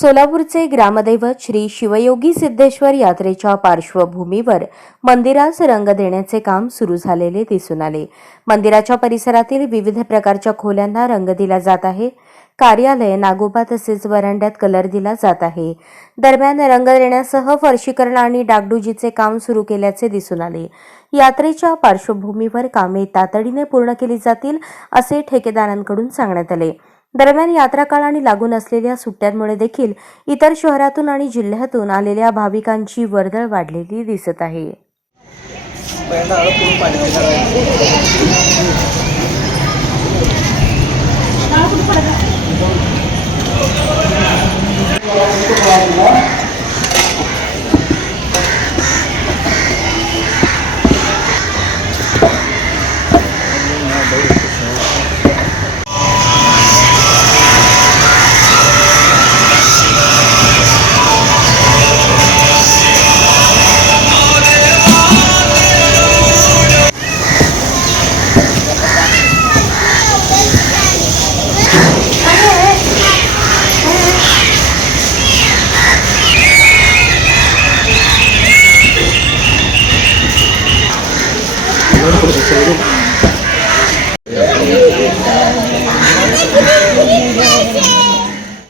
सोलापूरचे ग्रामदैवत श्री शिवयोगी सिद्धेश्वर यात्रेच्या पार्श्वभूमीवर मंदिरास रंग देण्याचे काम सुरू झालेले दिसून आले. मंदिराच्या परिसरातील विविध प्रकारच्या खोल्यांना रंग दिला जात आहे. कार्यालय नागोबा तसेच वरांड्यात कलर दिला जात आहे. दरम्यान रंग देण्यासह फरशीकरण आणि डागडुजीचे काम सुरू केल्याचे दिसून आले. यात्रेच्या पार्श्वभूमीवर कामे तातडीने पूर्ण केली जातील असे ठेकेदारांकडून सांगण्यात आले. दरम्यान यात्रा काळ आणि लागून असलेल्या सुट्ट्यांमुळे देखील इतर शहरातून आणि जिल्ह्यातून आलेल्या भाविकांची वर्दळ वाढलेली दिसत आहे.